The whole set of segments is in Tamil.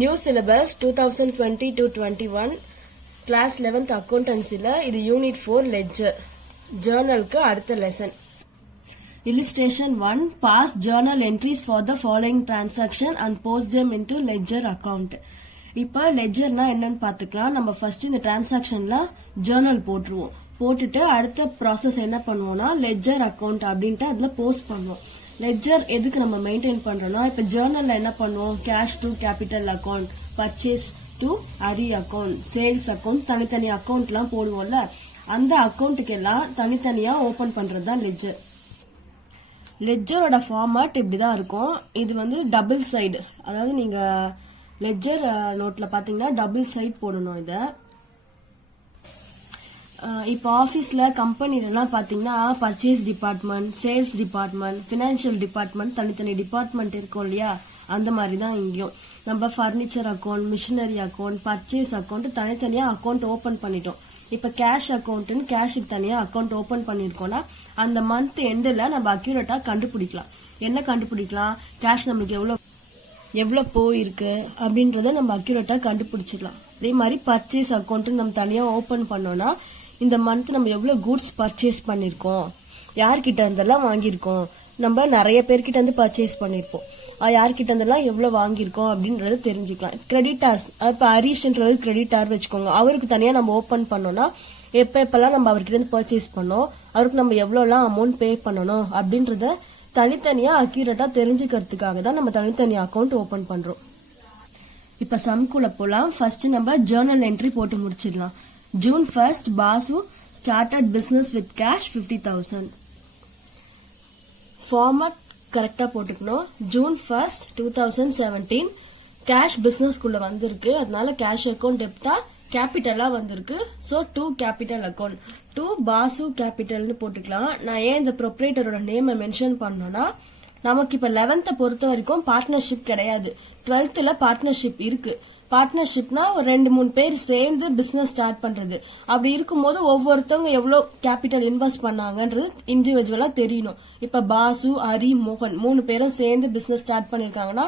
நியூ சிலபஸ் 2020-21 கிளாஸ் 11th அக்கௌண்டன்சில இது யூனிட் 4 லெட்ஜர் ஜர்னலுக்கு அடுத்த lesson. Illustration 1. Pass journal entries for the following transaction and post them into ledger account. இப்ப லெட்ஜர்னா என்னன்னு பாத்துக்கலாம். நம்ம ஃபர்ஸ்ட் இந்த டிரான்சாக்ஷன்ல ஜர்னல் போட்டுருவோம். போட்டுட்டு அடுத்த ப்ராசஸ் என்ன பண்ணுவோம்னா லெட்ஜர் அக்கௌண்ட் அப்படின்ட்டு அதுல போஸ்ட் பண்ணுவோம். லெட்ஜர் எதுக்கு நம்ம மெயின்டைன் பண்றோம்னா இப்ப ஜர்னல்ல என்ன பண்ணுவோம், cash to capital account, purchase to அரி அக்கௌண்ட், சேல்ஸ் அக்கௌண்ட், தனித்தனி அக்கௌண்ட் எல்லாம் போடுவோம்ல, அந்த அக்கௌண்ட்டுக்கு எல்லாம் தனித்தனியா ஓபன் பண்றது தான் லெட்ஜர். லெட்ஜரோட ஃபார்மேட் இப்படிதான் இருக்கும். இது வந்து டபுள் சைடு, அதாவது நீங்க லெட்ஜர் நோட்ல பாத்தீங்கன்னா டபுள் சைடு போடணும். இத இப்போ ஆபீஸ்ல கம்பெனில எல்லாம் பாத்தீங்கன்னா purchase department, sales department, financial department, தனித்தனி டிபார்ட்மெண்ட் இருக்கும் இல்லையா, அந்த மாதிரி தான் இங்கேயும். நம்ம furniture account, machinery account, purchase account தனித்தனியா அக்கௌண்ட் ஓபன் பண்ணிட்டோம். இப்ப கேஷ் அக்கௌண்ட்னு கேஷுக்கு தனியா அக்கௌண்ட் ஓபன் பண்ணிருக்கோம்னா அந்த மந்த் எண்ட்ல நம்ம அக்யூரேட்டா கண்டுபிடிக்கலாம். என்ன கண்டுபிடிக்கலாம், கேஷ் நம்மளுக்கு எவ்வளவு போயிருக்கு அப்படின்றத நம்ம அக்யூரேட்டா கண்டுபிடிச்சிடலாம். அதே மாதிரி பர்ச்சேஸ் அக்கௌண்ட் நம்ம தனியா ஓபன் பண்ணோம்னா இந்த மந்த் நம்ம எவ்வளவு குட்ஸ் பர்ச்சேஸ் பண்ணிருக்கோம், யார்கிட்ட இருந்தெல்லாம் வாங்கியிருக்கோம், நம்ம நிறைய பேர்கிட்ட இருந்து பர்ச்சேஸ் பண்ணிருப்போம், யார்கிட்ட இருந்தெல்லாம் எவ்வளவு வாங்கியிருக்கோம் அப்படின்றத தெரிஞ்சுக்கலாம். கிரெடிட்டார்ஸ், இப்ப ஹரிஷ்ன்றது கிரெடிட்டார் வச்சுக்கோங்க, அவருக்கு தனியா நம்ம ஓபன் பண்ணோம்னா எப்பெல்லாம் நம்ம அவர்கிட்ட இருந்து பர்ச்சேஸ் பண்ணோம், அவருக்கு நம்ம எவ்வளவுலாம் அமௌண்ட் பே பண்ணணும் அப்படின்றத தனித்தனியா அக்யூரேட்டா தெரிஞ்சுக்கிறதுக்காக தான் நம்ம தனித்தனி அக்கௌண்ட் ஓபன் பண்றோம். இப்ப சம்குள்ள போலாம். ஃபர்ஸ்ட் நம்ம ஜர்னல் என்ட்ரி போட்டு முடிச்சிடலாம். June 1st, Basu started business with cash 50,000. Format கரெக்டா போட்டுக்கணும். June 1st, 2017 கேஷ் பிசினஸ் குள்ள வந்திருக்கு, அதனால கேஷ் அக்கௌண்ட் டெப்டா கேபிட்டலா வந்திருக்கு. சோ 2 கேபிட்டல் அக்கௌண்ட், 2 பாசு கேபிட்டல்னு போட்டுக்கலாம். நான் ஏன் இந்த ப்ரொப்ரைட்டரோட நேமை மென்ஷன் பண்ணோம்னா நமக்கு இப்ப 11th பொறுத்த வரைக்கும் பார்ட்னர்ஷிப் கிடையாது, 12thல பார்ட்னர்ஷிப் இருக்கு. பார்ட்னர்ஷிப்னா ஒரு 2-3 பேர் சேர்ந்து பிசினஸ் ஸ்டார்ட் பண்றது. அப்படி இருக்கும்போது ஒவ்வொருத்தவங்க எவ்வளவு கேபிட்டல் இன்வெஸ்ட் பண்ணாங்கன்றது இண்டிவிஜுவலா தெரியணும். இப்ப பாசு, ஹரி, மோகன் 3 பேரும் சேர்ந்து பிசினஸ் ஸ்டார்ட் பண்ணிருக்காங்கன்னா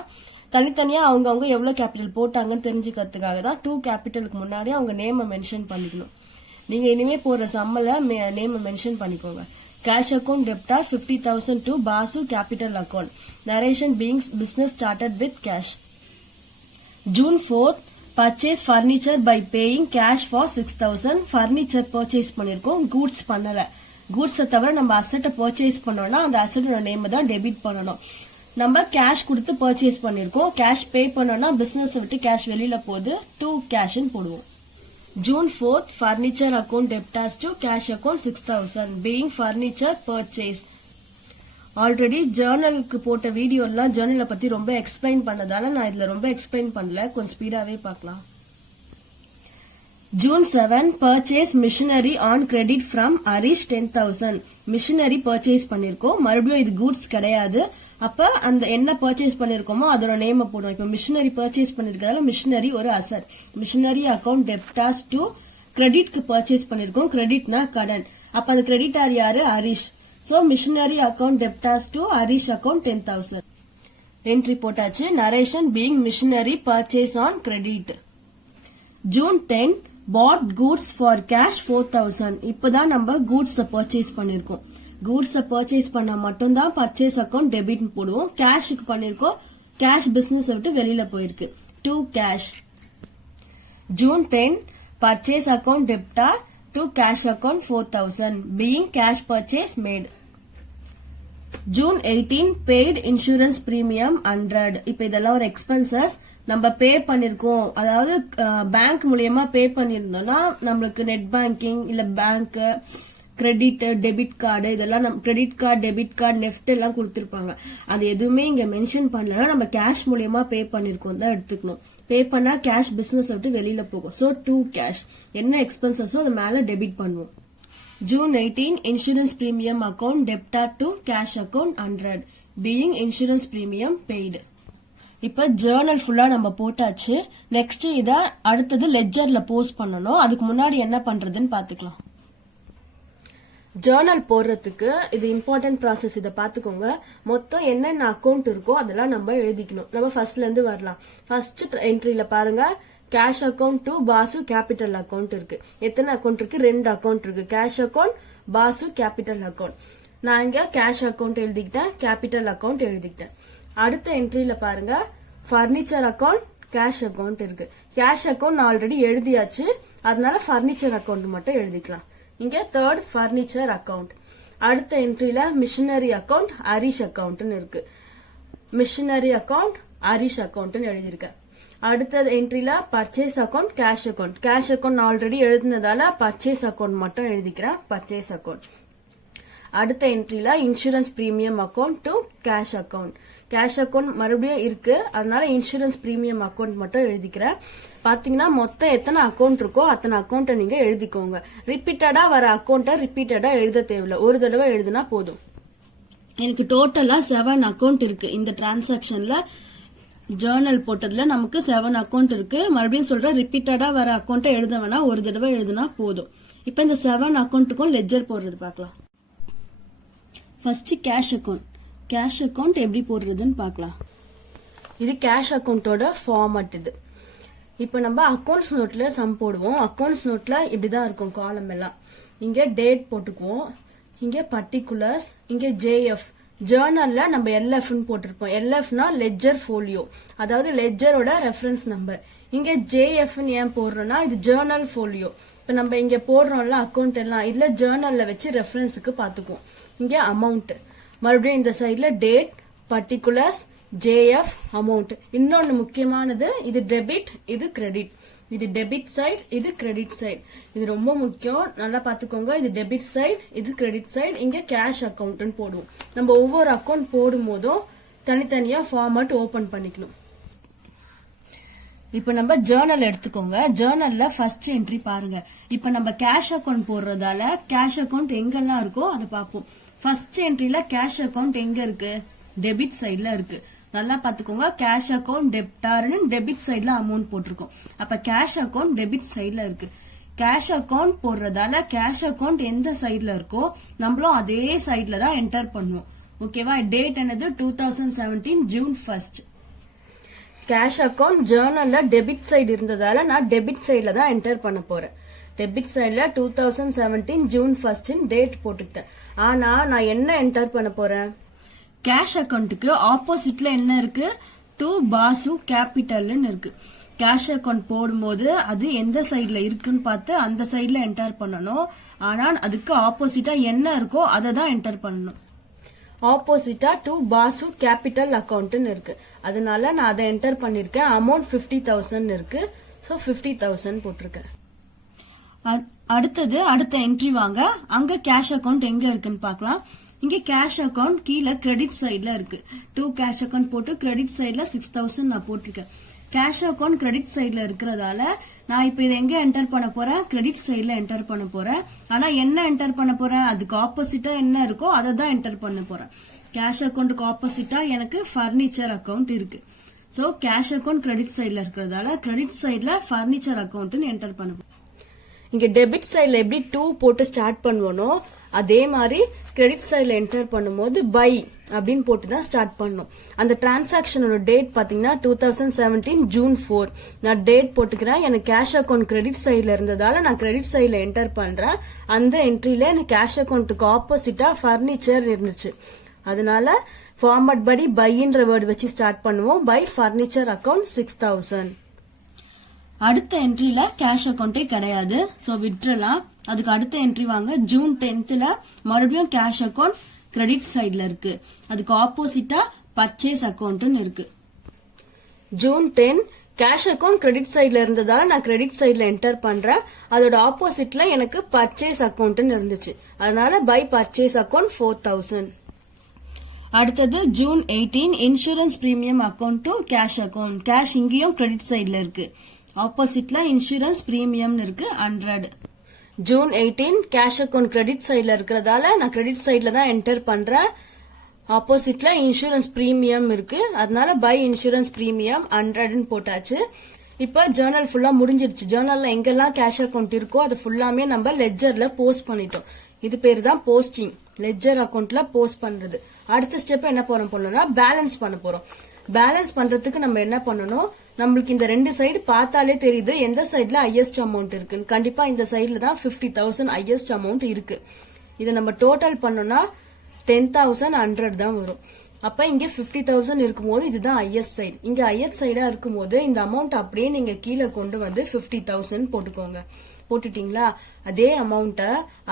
தனித்தனியா அவங்க எவ்வளவு கேபிட்டல் போட்டாங்கன்னு தெரிஞ்சுக்கிறதுக்காக தான் 2 கேபிட்டலுக்கு முன்னாடி அவங்க நேம மென்ஷன் பண்ணிக்கணும். நீங்க இனிமே போற சம்மல நேம மென்ஷன் பண்ணிக்கோங்க. Cash account debtor 50,000 to Basu capital account. Narration being business started with cash. June 4th, purchase furniture by paying cash for 6,000. Furniture purchase பண்ணிருக்கோம், goods பண்ணல. goods தவிர நம்ம asset purchase பண்ணோம்னா அந்த asset நேம் தான் டெபிட் பண்ணணும். நம்ம கேஷ் கொடுத்து பர்ச்சேஸ் பண்ணிருக்கோம், கேஷ் பே பண்ணோம்னா பிசினஸ் விட்டு கேஷ் வெளியில போகுது, 2 கேஷ்னு போடுவோம். June 4th, furniture account debtors to cash account 6,000 being furniture purchase. Already ஜர்னலுக்கு போட்ட வீடியோ எல்லாம் ஜர்னலை பத்தி ரொம்ப எக்ஸ்பிளைன் பண்ணதால நான் இதுல ரொம்ப எக்ஸ்பிளைன் பண்ணல, கொஞ்சம் ஸ்பீடாவே பார்க்கலாம். June 7, purchase machinery on credit from Harish 10,000. Machinery purchase பண்ணிருக்கோம், மறுபடியும் இது கூட்ஸ் கிடையாது. அப்ப அந்த என்ன பர்ச்சேஸ் பண்ணிருக்கோமோ அதோட நேம போடுவோம். இப்ப மிஷினரி பர்ச்சேஸ் பண்ணிருக்கதால மிஷினரி ஒரு asset. Machinery account debtors to கிரெடிட்க்கு பர்ச்சேஸ் பண்ணிருக்கோம், கிரெடிட்னா கடன். அப்ப அந்த கிரெடிட்டார் யாரு, Harish. So machinery account debtors to Harish account 10,000. Entry போட்டாச்சு. Narration being machinery purchase on credit. June 10, bought goods for cash 4,000. இப்பதான் நம்ம கூட்ஸ் பர்ச்சேஸ் பண்ணிருக்கோம். கூட்ஸ் பர்ச்சேஸ் பண்ணா மட்டும்தான் பர்ச்சேஸ் அக்கௌண்ட் டெபிட் போடுவோம். கேஷுக்கு பண்ணிருக்கோம், கேஷ் பிசினஸ் விட்டு வெளியில போயிருக்கு, 2 cash. June 10, purchase account debtor to cash account 4,000 being cash purchase made. June 18, paid insurance premium 100. இப்ப இதெல்லாம் ஒரு எக்ஸ்பென்சஸ் நம்ம பே பண்ணிருக்கோம், அதாவது பேங்க் மூலியமா பே பண்ணிருந்தோம்னா நம்மளுக்கு நெட் பேங்கிங் இல்ல பேங்க், கிரெடிட், டெபிட் கார்டு, இதெல்லாம் credit card, debit card, NEFT எல்லாம் கொடுத்திருப்பாங்க. அது எதுவுமே இங்க மென்ஷன் பண்ணலன்னா நம்ம கேஷ் மூலியமா பே பண்ணிருக்கோம் தான் எடுத்துக்கணும். பே பண்ணா கேஷ் பிசினஸ் விட்டு வெளியில போகும். So 2 cash. என்ன எக்ஸ்பென்சஸோ அது மேல டெபிட் பண்ணுவோம். June 18, insurance premium account debtor to cash account 100 being insurance premium paid. இப்ப ஜர்னல் ஃபுல்லா நம்ம போட்டாச்சு. நெக்ஸ்ட் இத அடுத்தது லெட்ஜர்ல போஸ்ட் பண்ணணும். அதுக்கு முன்னாடி என்ன பண்றதுன்னு பாத்துக்கலாம். ஜேர்னல் போடுறதுக்கு இது இம்பார்ட்டன்ட் ப்ராசஸ். இதை பாத்துக்கோங்க. மொத்தம் என்னென்ன அக்கௌண்ட் இருக்கோ அதெல்லாம் நம்ம எழுதிக்கணும். நம்ம ஃபர்ஸ்ட்ல இருந்து வரலாம். ஃபர்ஸ்ட் என்ட்ரியில பாருங்க, cash account to Basu capital account இருக்கு. எத்தனை அக்கௌண்ட் இருக்கு? 2 அக்கௌண்ட் இருக்கு. Cash account, Basu capital account. நான் இங்க கேஷ் அக்கௌண்ட் எழுதிக்கிட்டேன், கேபிட்டல் அக்கௌண்ட் எழுதிக்கிட்டேன். அடுத்த என்ட்ரியில பாருங்க, பர்னிச்சர் அக்கௌண்ட், கேஷ் அக்கௌண்ட் இருக்கு. கேஷ் அக்கௌண்ட் ஆல்ரெடி எழுதியாச்சு, அதனால பர்னிச்சர் அக்கௌண்ட் மட்டும் எழுதிக்கலாம். இங்க தேர்ட் பர்னிச்சர் அக்கௌண்ட். அடுத்த என்ட்ரியில மிஷினரி அக்கௌண்ட், ஹரிஷ் அக்கௌண்ட்னு இருக்கு. மிஷினரி அக்கௌண்ட், ஹரிஷ் அக்கௌண்ட்னு எழுதியிருக்கேன். அடுத்த என்ட்ரியில purchase account, cash account. Cash account already எழுதுனதால பர்ச்சேஸ் அக்கௌண்ட் மட்டும் எழுதிக்கிறேன், பர்ச்சேஸ் அக்கௌண்ட். அடுத்த என்ட்ரியில insurance premium account to cash account. Cash account மறுபடியும் இருக்கு, அதனால இன்சூரன்ஸ் பிரீமியம் அக்கௌண்ட் மட்டும் எழுதிக்கிறேன். பாத்தீங்கன்னா மொத்தம் எத்தனை அக்கௌண்ட் இருக்கோ அத்தனை அக்கௌண்ட்டை நீங்க எழுதிக்கோங்க. ரிப்பீட்டடா வர அக்கௌண்ட்டை ரிப்பீட்டடா எழுத தேவையில்ல, ஒரு தடவை எழுதுனா போதும். எனக்கு டோட்டலா 7 அக்கௌண்ட் இருக்கு. இந்த டிரான்சாக்சன்ல ஜேர்னல் போட்டதுல நமக்கு 7 அக்கௌண்ட் இருக்கு. மறுபடியும் சொல்றேன், ரிப்பீட்டடா வர அக்கௌண்ட்டை எழுத வேணா, ஒரு தடவை எழுதுனா போதும். இப்ப இந்த 7 அக்கௌண்ட்டுக்கும் லெட்ஜர் போடுறது பார்க்கலாம். First cash account. Cash account எப்படி போடுறதுன்னு பார்க்கலாம். இது கேஷ் அக்கௌண்டோட ஃபார்மட். இது இப்ப நம்ம அக்கௌண்ட்ஸ் நோட்ல சம் போடுவோம். அக்கௌண்ட்ஸ் நோட்ல இப்படிதான் இருக்கும் காலம் எல்லாம். இங்க டேட் போட்டுக்குவோம், இங்க பர்டிகுலர்ஸ், இங்க ஜேஎஃப். ஜேர்னல்ல நம்ம எல்எஃப்னு போட்டிருப்போம். எல்எஃப்னா லெட்ஜர் ஃபோலியோ, அதாவது லெட்ஜரோட ரெஃபரன்ஸ் நம்பர். இங்க ஜேஎஃப்னு ஏன் போடுறோம்னா இது ஜேர்னல் ஃபோலியோ. இப்ப நம்ம இங்க போடுறோம்ல அக்கௌண்ட் எல்லாம், இதுல ஜேர்னல்ல வச்சு ரெஃபரன்ஸுக்கு பாத்துக்குவோம். இங்க அமௌண்ட், மறுபடியும் இந்த சைட்ல டேட், பர்டிகுலர்ஸ், ஜேஎஃப், அமௌண்ட். இன்னொன்னு முக்கியமானது, இது டெபிட், இது கிரெடிட். இது டெபிட் சைடு, இது கிரெடிட் சைடு. இது ரொம்ப முக்கியம், நல்லா பாத்துக்கோங்க. இது டெபிட் சைடு, இது கிரெடிட் சைடு. இங்க கேஷ் அக்கௌண்ட்னு போடுவோம். நம்ம ஒவ்வொரு அக்கௌண்ட் போடும் போதும் தனித்தனியா ஃபார்மட் ஓபன் பண்ணிக்கணும். இப்ப நம்ம ஜேர்னல் எடுத்துக்கோங்க. ஜேர்னல்ல ஃபர்ஸ்ட் என்ட்ரி பாருங்க. இப்ப நம்ம கேஷ் அக்கௌண்ட் போடுறதால கேஷ் அக்கௌண்ட் எங்கெல்லாம் இருக்கோ அதை பார்ப்போம். ஃபர்ஸ்ட் என்ட்ரில கேஷ் அக்கௌண்ட் எங்க இருக்கு? டெபிட் சைட்ல இருக்கு. நல்லா பாத்துக்கோங்க. கேஷ் அக்கௌண்ட் டெப்டார்னு டெபிட் சைட்ல அமௌண்ட் போட்டிருக்கோம். அப்ப கேஷ் அக்கௌண்ட் டெபிட் சைட்ல இருக்கு. கேஷ் அக்கௌண்ட் போடுறதால கேஷ் அக்கௌண்ட் எந்த சைட்ல இருக்கோ நம்மளும் அதே சைட்ல தான் என்டர் பண்ணுவோம். ஓகேவா? டேட் என்னது? 2017 ஜூன் 1. கேஷ் அக்கௌண்ட் ஜேர்னல்ல டெபிட் சைடு இருந்ததால நான் டெபிட் சைட்ல தான் என்டர் பண்ண போறேன். டெபிட் சைட்ல 2017 ஜூன் 1 டேட் போட்டுக்கிட்டேன். ஆனா நான் என்ன என்டர் பண்ண போறேன்? கேஷ் அக்கௌண்ட்டுக்கு ஆப்போசிட்ல என்ன இருக்கு? டு பாசு கேபிட்டல்னு இருக்கு. கேஷ் அக்கௌண்ட் போடும்போது அது எந்த சைட்ல இருக்குன்னு பார்த்து அந்த சைட்ல என்டர் பண்ணணும். ஆனா அதுக்கு ஆப்போசிட்டா என்ன இருக்கோ அதை தான் என்டர் பண்ணணும். ஆப்போசிட்டா டு பாசு கேபிட்டல் அக்கௌண்ட்னு இருக்கு, அதனால நான் அதை என்டர் பண்ணிருக்கேன். அமௌண்ட் 50,000 இருக்கு, சோ 50,000 போட்டிருக்கேன். அடுத்தது அடுத்த என்ட்ரி வாங்க. அங்க கேஷ் அக்கௌண்ட் எங்க இருக்குன்னு பார்க்கலாம். இங்க கேஷ் அக்கௌண்ட் கீழே கிரெடிட் சைட்ல இருக்கு. டு கேஷ் அக்கௌண்ட் போட்டு கிரெடிட் சைட்ல 6,000 நான் போட்டிருக்கேன். கேஷ் அக்கௌண்ட் கிரெடிட் சைட்ல இருக்கிறதால நான் இப்ப இதை எங்க என்டர் பண்ண போறேன்? கிரெடிட் சைட்ல என்டர் பண்ண போறேன். ஆனா என்ன என்டர் பண்ண போறேன்? அதுக்கு ஆப்போசிட்டா என்ன இருக்கோ அதை தான் என்டர் பண்ண போறேன். கேஷ் அக்கௌண்ட்டுக்கு ஆப்போசிட்டா எனக்கு பர்னிச்சர் அக்கௌண்ட் இருக்கு. சோ கேஷ் அக்கௌண்ட் கிரெடிட் சைட்ல இருக்கிறதால கிரெடிட் சைட்ல பர்னிச்சர் அக்கௌண்ட்னு என்டர் பண்ண போறேன். இங்க டெபிட் சைட்ல எப்படி 2 போட்டு ஸ்டார்ட் பண்ணுவோனோ அதே மாதிரி கிரெடிட் சைட்ல என்டர் பண்ணும்போது பை அப்படின்னு போட்டு தான் ஸ்டார்ட் பண்ணும். அந்த டிரான்சாக்சனோட டேட் பாத்தீங்கன்னா 2017 ஜூன் 4. நான் டேட் போட்டுக்கிறேன். எனக்கு கேஷ் அக்கௌண்ட் கிரெடிட் சைட்ல இருந்ததால நான் கிரெடிட் சைட்ல என்டர் பண்றேன். அந்த என்ட்ரில எனக்கு கேஷ் அக்கௌண்ட்டுக்கு ஆப்போசிட்டா பர்னிச்சர் இருந்துச்சு, அதனால ஃபார்மட் படி பைன்ற வேர்டு வச்சு ஸ்டார்ட் பண்ணுவோம். By furniture account 6,000. அடுத்த என்ட்ரில கேஷ் அக்கௌண்டே கிடையாது, சோ விட்டுறலாம். அதுக்கு அடுத்த என்ட்ரி வாங்க. ஜூன் 10ல மறுபடியும் கேஷ் அக்கௌண்ட் கிரெடிட் சைட்ல இருக்கு. அதுக்கு ஆப்போசிட்டா பர்ச்சேஸ் அக்கௌண்ட்னு இருக்கு. ஜூன் 10 கேஷ் அக்கௌண்ட் கிரெடிட் சைட்ல இருந்ததால நான் கிரெடிட் சைட்ல என்டர் பண்றேன். அதோட ஆப்போசிட்ல எனக்கு பர்ச்சேஸ் அக்கௌண்ட்னு இருந்துச்சு, அதனால பை பர்ச்சேஸ் அக்கௌண்ட் 4,000. அடுத்தது June 18 insurance premium account to cash account. Cash இங்கேயும் கிரெடிட் சைட்ல இருக்கு, ஆப்போசிட்ல இன்சூரன்ஸ் பிரீமியம் இருக்கு 100. ஜூன் 18 கேஷ் அக்கௌண்ட் கிரெடிட் சைட்ல இருக்கிறதால நான் கிரெடிட் சைட்ல தான் என்டர் பண்றேன். ஆப்போசிட்ல இன்சூரன்ஸ் பிரீமியம் இருக்கு, அதனால பை இன்சூரன்ஸ் பிரீமியம் 100 போட்டாச்சு. இப்ப ஜேர்னல் ஃபுல்லா முடிஞ்சிருச்சு. ஜேர்னல்ல எங்கெல்லாம் கேஷ் அக்கௌண்ட் இருக்கோ அது ஃபுல்லாமே நம்ம லெட்ஜர்ல போஸ்ட் பண்ணிட்டோம். இது பேரு தான் போஸ்டிங். லெட்ஜர் அக்கௌண்ட்ல போஸ்ட் பண்றது. அடுத்த ஸ்டெப் என்ன பண்ணணும்னா பேலன்ஸ் பண்ண போறோம். பேலன்ஸ் பண்றதுக்கு நம்ம என்ன பண்ணணும், நம்மளுக்கு இந்த ரெண்டு சைடு பார்த்தாலே தெரியுது எந்த சைடுல ஹையஸ்ட் அமௌண்ட் இருக்குன்னு. கண்டிப்பா இந்த சைடுல தான் 50,000 ஹையஸ்ட் அமௌண்ட் இருக்கு. இதை நம்ம டோட்டல் பண்ணோம்னா 10,100 தான் வரும். அப்ப இங்க 50,000 இருக்கும்போது இதுதான் ஹையஸ்ட் சைடு. இங்க ஹையஸ்ட் சைடா இருக்கும்போது இந்த அமௌண்ட் அப்படியே நீங்க கீழே கொண்டு வந்து 50,000 போட்டுக்கோங்க. போட்டுட்டீங்களா? அதே அமௌண்ட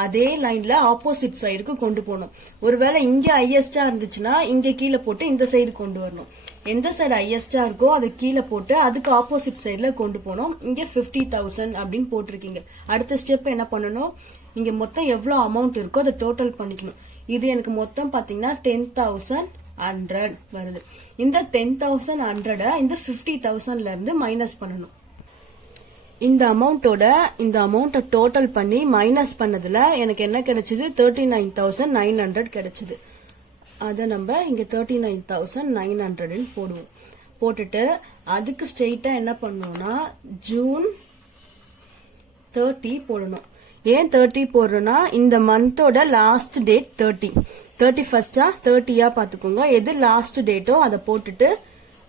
அதே லைன்ல ஆப்போசிட் சைடுக்கு கொண்டு போகணும். ஒருவேளை இங்க ஹையஸ்டா இருந்துச்சுன்னா இங்க கீழே போட்டு இந்த சைடு கொண்டு வரணும். எந்த சைடு ஹையஸ்டா இருக்கோ அதை கீழே போட்டு அதுக்கு ஆப்போசிட் சைடுல கொண்டு போகணும். இங்க 50,000 அப்படின்னு போட்டிருக்கீங்க. அடுத்த ஸ்டெப் என்ன பண்ணணும், இங்க மொத்தம் எவ்வளவு அமௌண்ட் இருக்கோ அதை டோட்டல் பண்ணிக்கணும். இது எனக்கு மொத்தம் பாத்தீங்கன்னா 10,100 வருது. இந்த 10,100 இந்த 50,000ல இருந்து மைனஸ் பண்ணணும். இந்த அமௌண்ட்டை டோட்டல் பண்ணி மைனஸ் பண்ணதுல எனக்கு என்ன கிடைச்சது, 39,900 கிடைச்சது. அத நம்ம இங்க 39,900 போடுவோம். போட்டுட்டு அதுக்கு ஸ்ட்ரெயிட்டா என்ன பண்ணணும்னா ஜூன் 30 போடணும். ஏன் 30 போடுறோம்னா இந்த மந்தோட லாஸ்ட் டேட் 31 30 பாத்துக்கோங்க. எது லாஸ்ட் டேட்டோ அதை போட்டுட்டு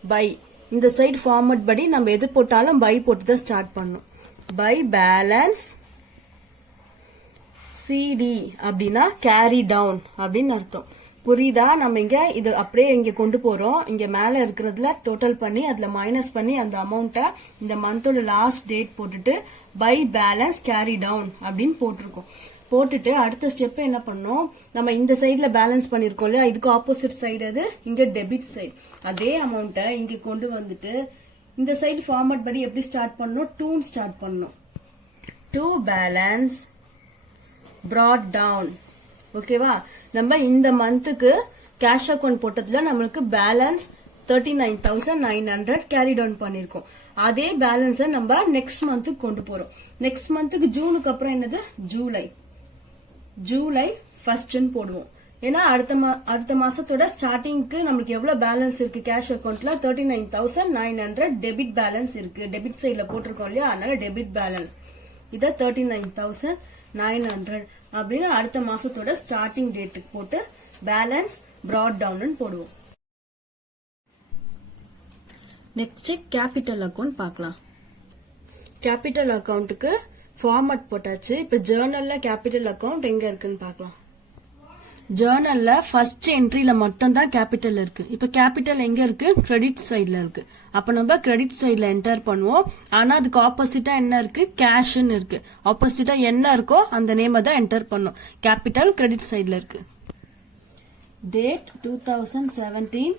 பை இந்த சைடு ஃபார்மட் படி நம்ம எது போட்டாலும் பை போட்டு தான் ஸ்டார்ட் பண்ணணும். பை பேலன்ஸ் சிடி அப்படின்னா கேரி டவுன் அப்படின்னு அர்த்தம். புரியுதா? நம்ம இங்க இது அப்படியே இங்க கொண்டு போறோம். இங்க மேல இருக்கிறதுல டோட்டல் பண்ணி அதுல மைனஸ் பண்ணி அந்த அமௌண்ட்டை இந்த மந்தோட லாஸ்ட் டேட் போட்டுட்டு பை பேலன்ஸ் கேரி டவுன் அப்படின்னு போட்டிருக்கோம். போட்டுட்டு அடுத்த ஸ்டெப் என்ன பண்ணோம், நம்ம இந்த சைடுல பேலன்ஸ் பண்ணிருக்கோம் இல்லையா, இதுக்கு ஆப்போசிட் சைடு அது இங்க டெபிட் சைடு. அதே அமௌண்ட்டை இங்க கொண்டு வந்துட்டு இந்த சைடு ஃபார்மட் படி எப்படி ஸ்டார்ட் பண்ணணும், டூ ஸ்டார்ட் பண்ணணும். To balance brought down. ஓகேவா? நம்ம இந்த மந்த்துக்கு கேஷ் அக்கௌண்ட் போட்டதுல நம்மளுக்கு பேலன்ஸ் 39,900 கேரி டவுன் பண்ணிருக்கோம். அதே பேலன்ஸ் நம்ம நெக்ஸ்ட் மந்த்துக்கு கொண்டு போறோம். நெக்ஸ்ட் மந்த்துக்கு ஜூனுக்கு அப்புறம் என்னது, ஜூலை 1 போடுவோம். ஏன்னா அடுத்த மாசத்தோட ஸ்டார்டிங்க்கு நம்மளுக்கு எவ்வளவு பேலன்ஸ் இருக்கு கேஷ் அக்கௌண்ட்ல, 39,900 டெபிட் பேலன்ஸ் இருக்கு. டெபிட் சைட்ல போட்டிருக்கோம் இல்லையா, அதனால டெபிட் பேலன்ஸ் இத 39,900 அப்படின்னு அடுத்த மாசத்தோட ஸ்டார்டிங் டேட்டுக்கு போட்டு பேலன்ஸ் brought down போடுவோம். நெக்ஸ்ட் கேபிட்டல் அக்கவுண்ட் பார்க்கலாம். கேபிட்டல் அக்கவுண்ட்டுக்கு ஃபார்மட் போட்டாச்சு. இப்ப ஜேர்னல்ல கேபிட்டல் அக்கவுண்ட் எங்க இருக்குன்னு பார்க்கலாம். ஜேர்னல்ல ஃபர்ஸ்ட் என்ட்ரில மட்டும் தான் கேபிட்டல் இருக்கு. இப்ப கேபிட்டல் எங்க இருக்கு, கிரெடிட் சைட்ல இருக்கு. அப்ப நம்ம கிரெடிட் சைட்ல என்டர் பண்ணுவோம். ஆனா அதுக்கு ஆப்போசிட்டா என்ன இருக்கு, கேஷ்னு இருக்கு. ஆப்போசிட்டா என்ன இருக்கோ அந்த நேம் தான் என்டர் பண்ணும். கேபிட்டல் கிரெடிட் சைட்ல இருக்கு. Date 2017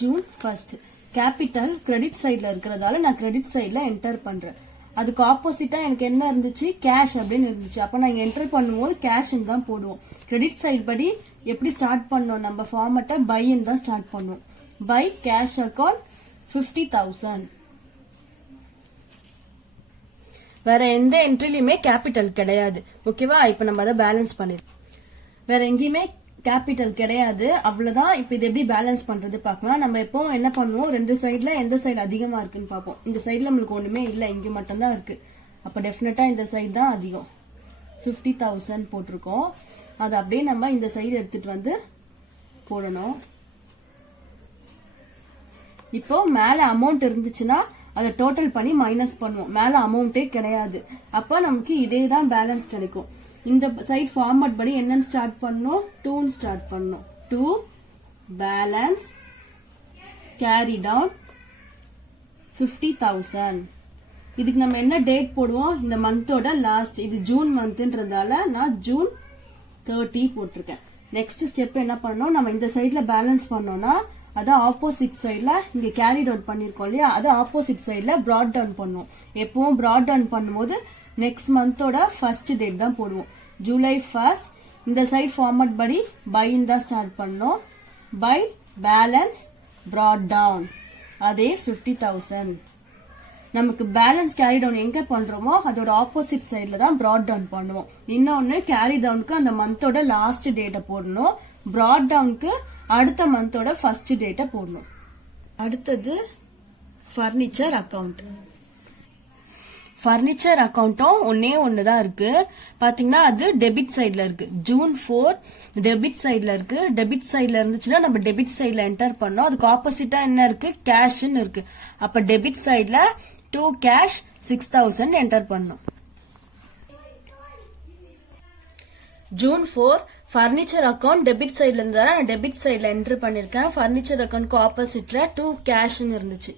June 1. கேபிட்டல் கிரெடிட் சைட்ல இருக்கிறதால நான் கிரெடிட் சைட்ல என்டர் பண்றேன். அதுக்கு ஆப்போசிட்டா எனக்கு என்ன இருந்துச்சு, கேஷ் அப்படின்னு இருந்துச்சு. அப்ப நான் என்டர் பண்ணும்போது கேஷ் தான் போடுவோம். கிரெடிட் சைட் படி எப்படி ஸ்டார்ட் பண்ணோம், நம்ம ஃபார்மட்டை பை தான் ஸ்டார்ட் பண்ணுவோம். By cash account 50,000. வேற எந்த என்ட்ரிலயுமே கேபிட்டல் கிடையாது. ஓகேவா? இப்ப நம்ம அதை பேலன்ஸ் பண்ணிருக்கோம். வேற எங்கேயுமே கேபிட்டல் கிடையாது. அவ்வளவுதான். இப்ப இது எப்படி பேலன்ஸ் பண்றது பாக்கலாம். நம்ம எப்போ என்ன பண்ணுவோம், ரெண்டு சைடுல எந்த சைடு அதிகமா இருக்குன்னு பாப்போம். இந்த சைடுல நம்மளுக்கு ஒண்ணுமே இல்ல, இங்க மட்டும் தான் இருக்கு. அப்ப டெஃபினட்டா இந்த சைடு தான் அதிகம். 50,000 போட்டிருக்கோம். அது அப்படியே நம்ம இந்த சைடு எடுத்துட்டு வந்து போடணும். இப்போ மேல அமௌண்ட் இருந்துச்சுன்னா அதை டோட்டல் பண்ணி மைனஸ் பண்ணுவோம். மேல அமௌண்டே கிடையாது. அப்ப நமக்கு இதே தான் பேலன்ஸ் கிடைக்கும். இந்த சைட் ஃபார்மட் படி என்னன்னு ஸ்டார்ட் பண்ணணும், டூ ஸ்டார்ட் பண்ணணும். To balance carry down 50,000. இதுக்கு நம்ம என்ன டேட் போடுவோம், இந்த மந்தோட லாஸ்ட். இது ஜூன் மந்த்ன்றதால நான் ஜூன் 30 போட்டிருக்கேன். நெக்ஸ்ட் ஸ்டெப் என்ன பண்ணணும், நம்ம இந்த சைட்ல பேலன்ஸ் பண்ணோம்னா அதை ஆப்போசிட் சைட்ல இங்க கேரி டவுன் பண்ணிருக்கோம் இல்லையா, அதை ஆப்போசிட் சைட்ல brought down பண்ணுவோம். எப்பவும் brought down பண்ணும்போது நெக்ஸ்ட் மந்தோட ஃபர்ஸ்ட் டேட் தான் போடுவோம். ஜூலை 1. இந்த சைட் ஃபார்மட் படி பை தான் ஸ்டார்ட் பண்ணோம். பை பேலன்ஸ் brought down அதே 50,000. நமக்கு பேலன்ஸ் கேரி டவுன் எங்க பண்றோமோ அதோட ஆப்போசிட் சைட்ல தான் brought down பண்ணுவோம். இன்னொன்னு கேரி டவுனுக்கு அந்த மந்தோட லாஸ்ட் டேட்டை போடணும். brought downக்கு அடுத்த மந்தோட ஃபர்ஸ்ட் டேட்டை போடணும். அடுத்தது பர்னிச்சர் அக்கவுண்ட். ஃபர்னிச்சர் அக்கௌண்ட்டும் ஒண்ணுதான் இருக்கு. பாத்தீங்கன்னா அது டெபிட் சைட்ல இருக்கு. ஜூன் 4 டெபிட் சைட்ல இருக்கு. டெபிட் சைட்ல இருந்துச்சுன்னா நம்ம டெபிட் சைட்ல என்டர் பண்ணோம். அதுக்கு ஆப்போசிட்டா என்ன இருக்கு, கேஷ்னு இருக்கு. அப்ப டெபிட் சைட்ல 2 கேஷ் 6000 என்டர் பண்ணோம். ஜூன் 4 ஃபர்னிச்சர் அக்கௌண்ட் டெபிட் சைட்ல இருந்தா நான் டெபிட் சைட்ல என்டர் பண்ணிருக்கேன். ஃபர்னிச்சர் அக்கௌண்ட்க்கு ஆப்போசிட்ல 2 கேஷ்னு இருந்துச்சு.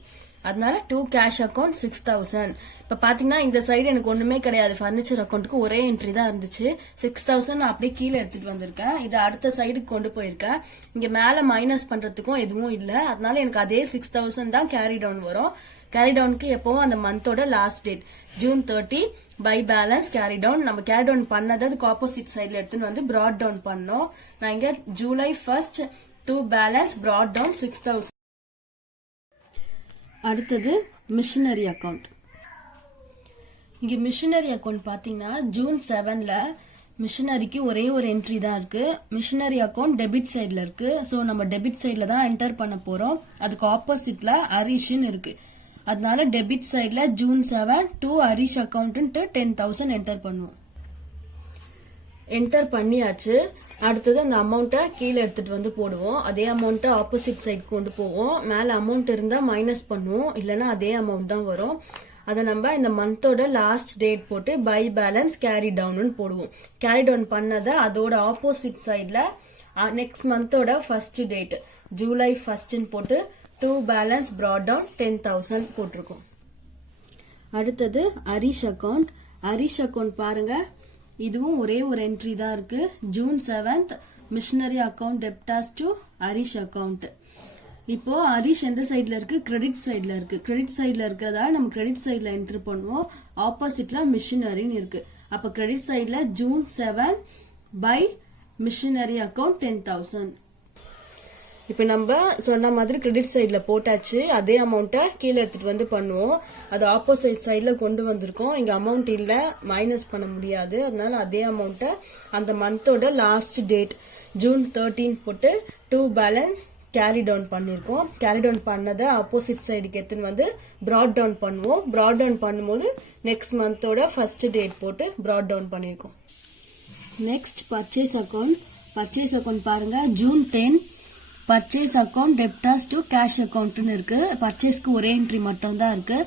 அதனால 2 கேஷ் அக்கௌண்ட் 6000. இப்ப பாத்தீங்கன்னா இந்த சைடு எனக்கு ஒண்ணுமே கிடையாது. ஃபர்னிச்சர் அக்கௌண்ட்டுக்கு ஒரே என்ட்ரி தான் இருந்துச்சு. 6000 நான் அப்படியே கீழே எடுத்துட்டு வந்திருக்கேன். இது அடுத்த சைடுக்கு கொண்டு போயிருக்கேன். இங்க மேல மைனஸ் பண்றதுக்கும் எதுவும் இல்ல. அதனால எனக்கு அதே 6000 தான் கேரி டவுன் வரும். கேரி டவுனுக்கு எப்பவும் அந்த மந்தோட last date June 30 by balance carry down. நம்ம கேரி டவுன் பண்ணதை அதுக்கு ஆப்போசிட் சைட்ல எடுத்துன்னு வந்து பிராட் டவுன் பண்ணோம். நான் இங்க ஜூலை 1 2 பேலன்ஸ் பிராட் டவுன் 6000. அடுத்தது மிஷினரி அக்கௌண்ட். இங்க மிஷினரி அக்கௌண்ட் பாத்தீங்கன்னா ஜூன் 7ல மிஷினரிக்கு ஒரே ஒரு என்ட்ரி தான் இருக்கு. மிஷினரி அக்கௌண்ட் டெபிட் சைட்ல இருக்கு. சோ நம்ம டெபிட் சைட்ல தான் என்டர் பண்ண போறோம். அதுக்கு ஆப்போசிட்ல ஹரிஷ்னு இருக்கு. அதனால டெபிட் சைட்ல ஜூன் 7 2 ஹரிஷ் அக்கௌண்ட் 10,000 என்டர் பண்ணுவோம். என்டர் பண்ணியாச்சு. அடுத்தது அந்த அமௌண்ட்டை கீழே எடுத்துட்டு வந்து போடுவோம். அதே அமௌண்ட்டை ஆப்போசிட் சைட் கொண்டு போவோம். மேல அமௌண்ட் இருந்தா மைனஸ் பண்ணுவோம், இல்லைன்னா அதே அமௌண்ட் தான் வரும். அதை நம்ம இந்த மந்தோட லாஸ்ட் டேட் போட்டு பை பேலன்ஸ் கேரி டவுன் போடுவோம். கேரி டவுன் பண்ணதை அதோட ஆப்போசிட் சைட்ல நெக்ஸ்ட் மந்தோட ஃபர்ஸ்ட் டேட் ஜூலை 1 போட்டு 2 பேலன்ஸ் பிராட் டவுன் 10,000 போட்டிருக்கோம். அடுத்தது ஹரிஷ் அக்கௌண்ட். ஹரிஷ் அக்கௌண்ட் பாருங்க, இதுவும் ஒரே ஒரு என்ட்ரி தான் இருக்கு. June 7 machinery account debtors to Harish account. இப்போ ஹரிஷ் எந்த சைட்ல இருக்கு, கிரெடிட் சைட்ல இருக்கு. கிரெடிட் சைட்ல இருக்கிறதால நம்ம கிரெடிட் சைட்ல என்ட்ரி பண்ணுவோம். ஆப்போசிட்ல மிஷினரின்னு இருக்கு. அப்ப கிரெடிட் சைட்ல ஜூன் 7 பை மிஷினரி அக்கௌண்ட் 10,000. இப்ப நம்ம சொன்ன மாதிரி கிரெடிட் சைட்ல போட்டாச்சு. அதே அமௌண்ட்டை கீழே எடுத்துட்டு வந்து பண்ணுவோம். அது ஆப்போசிட் சைட்ல கொண்டு வந்திருக்கோம். இங்க அமௌண்ட் இல்ல, மைனஸ் பண்ண முடியாது. அதனால அதே அமௌண்ட்டை அந்த மந்தோட லாஸ்ட் டேட் ஜூன் 13 போட்டு 2 பேலன்ஸ் கேரி டவுன் பண்ணிருக்கோம். கேரி டவுன் பண்ணதை ஆப்போசிட் சைடுக்கு எடுத்துன்னு வந்து பிராட் டவுன் பண்ணுவோம். பிராட் டவுன் பண்ணும்போது நெக்ஸ்ட் மந்தோட ஃபர்ஸ்ட் டேட் போட்டு பிராட் டவுன் பண்ணிருக்கோம். Next purchase account. Purchase account பாருங்க, June 10 purchase account debtors to cash அக்கௌண்ட்னு இருக்கு. பர்ச்சேஸ்க்கு ஒரே என்ட்ரி மட்டும் தான் இருக்கு.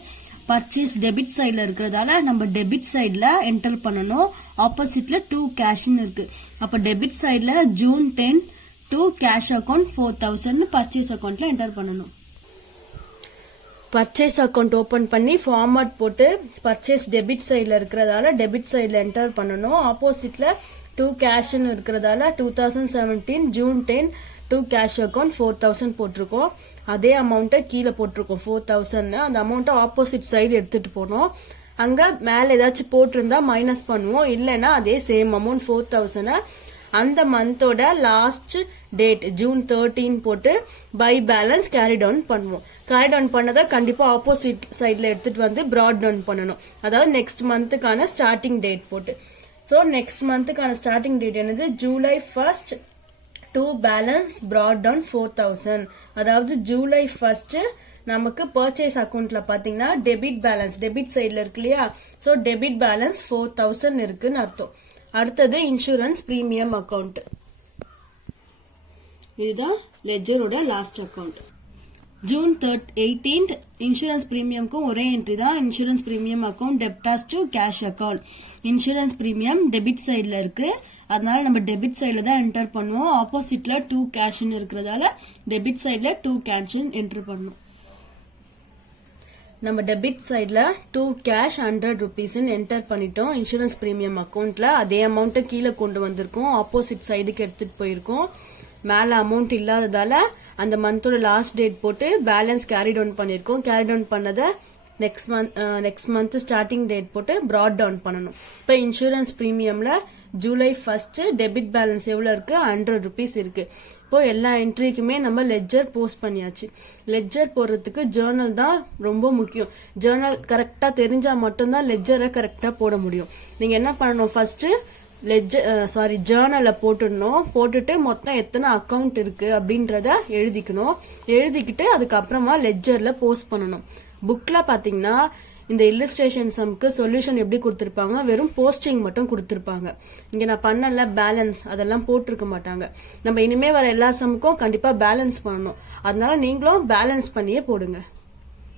பர்ச்சேஸ் டெபிட் சைட்ல இருக்கிறதால நம்ம டெபிட் சைட்ல என்டர் பண்ணணும். ஆப்போசிட்ல 2 கேஷ்னு இருக்கு. அப்ப டெபிட் சைட்ல ஜூன் 10 2 கேஷ் அக்கௌண்ட் 4,000 பர்ச்சேஸ் அக்கௌண்ட்ல என்டர் பண்ணணும். பர்ச்சேஸ் அக்கௌண்ட் ஓபன் பண்ணி ஃபார்மட் போட்டு பர்ச்சேஸ் டெபிட் சைட்ல இருக்கிறதால டெபிட் சைட்ல என்டர் பண்ணணும். ஆப்போசிட்ல 2 கேஷ்னு இருக்கிறதால 2017 ஜூன் 10 2 கேஷ் அக்கௌண்ட் 4,000 போட்டிருக்கோம். அதே அமௌண்ட்டை கீழே போட்டிருக்கோம் 4,000. அந்த அமௌண்ட்டை ஆப்போசிட் சைடு எடுத்துட்டு போனோம். அங்க மேல ஏதாச்சும் போட்டிருந்தா மைனஸ் பண்ணுவோம், இல்லைன்னா அதே சேம் அமௌண்ட் 4,000 அந்த மந்தோட லாஸ்ட் டேட் ஜூன் 13 போட்டு பை பேலன்ஸ் கேரி டவுன் பண்ணுவோம். கேரி டவுன் பண்ணதை கண்டிப்பா ஆப்போசிட் சைட்ல எடுத்துட்டு வந்து பிராட் டவுன் பண்ணணும். அதாவது நெக்ஸ்ட் மந்த்துக்கான ஸ்டார்டிங் டேட் போட்டு. சோ நெக்ஸ்ட் மந்த்துக்கான ஸ்டார்டிங் டேட் என்னது, ஜூலை 1 2 பேலன்ஸ் பிராட் டவுன் 4,000. அதாவது ஜூலை 1 நமக்கு பர்ச்சேஸ் அக்கௌண்ட்ல பாத்தீங்கன்னா டெபிட் பேலன்ஸ் டெபிட் சைட்ல இருக்கு இல்லையா, சோ டெபிட் பேலன்ஸ் 4,000 இருக்குன்னு அர்த்தம். அடுத்தது இன்சூரன்ஸ் பிரீமியம் அக்கௌண்ட். இதுதான் லெட்ஜரோட லாஸ்ட் அக்கௌண்ட். ஜூன் 18 இன்சூரன்ஸ் பிரீமியம்க்கும் ஒரே என்ட்ரி தான். Insurance premium account debtors to cash account. Insurance premium debit சைட்ல இருக்கு. அதனால நம்ம டெபிட் சைட்ல தான் என்டர் பண்ணுவோம். ஆப்போசிட்ல 2 கேஷ்னு இருக்கிறதால டெபிட் சைட்ல 2 கேஷ் என்டர் பண்ணுவோம். நம்ம டெபிட் சைட்ல 2 கேஷ் 100 rupees என்டர் பண்ணிட்டோம். இன்சூரன்ஸ் பிரீமியம் அக்கௌண்ட்ல அதே அமௌண்ட்டை கீழே கொண்டு வந்திருக்கோம். ஆப்போசிட் சைடுக்கு எடுத்துட்டு போயிருக்கோம். மேல அமௌண்ட் இல்லாததால அந்த மந்தோட லாஸ்ட் டேட் போட்டு பேலன்ஸ் கேரி டவுன் பண்ணிருக்கோம். கேரி டவுன் பண்ணதை நெக்ஸ்ட் மந்த் ஸ்டார்டிங் டேட் போட்டு பிராட் டவுன் பண்ணணும். இப்ப இன்சூரன்ஸ் பிரீமியம்ல ஜூலை 1 டெபிட் பேலன்ஸ் எவ்வளவு இருக்கு, 100 rupees இருக்கு. இப்போ எல்லா என்ட்ரிக்குமே நம்ம லெட்ஜர் போஸ்ட் பண்ணியாச்சு. லெட்ஜர் போடுறதுக்கு ஜேர்னல் தான் ரொம்ப முக்கியம். ஜேர்னல் கரெக்டா தெரிஞ்சா மட்டும்தான் லெட்ஜரை கரெக்டா போட முடியும். நீங்க என்ன பண்ணணும், ஃபர்ஸ்ட் ஜேர்னலை போட்டுட்டு மொத்தம் எத்தனை அக்கௌண்ட் இருக்கு அப்படின்றத எழுதிக்கணும். எழுதிக்கிட்டு அதுக்கப்புறமா லெட்ஜர்ல போஸ்ட் பண்ணணும். புக்ல பாத்தீங்கன்னா இந்த இல்லஸ்ட்ரேஷன் சம்க்கு சொல்யூஷன் எப்படி கொடுத்திருப்பாங்க, வெறும் போஸ்டிங் மட்டும் கொடுத்திருப்பாங்க. இங்க நான் பண்ணல பேலன்ஸ் அதெல்லாம் போட்டிருக்க மாட்டாங்க. நம்ம இனிமே வர எல்லா சம்முக்கும் கண்டிப்பா பேலன்ஸ் பண்ணணும். அதனால நீங்களும் பேலன்ஸ் பண்ணியே போடுங்க.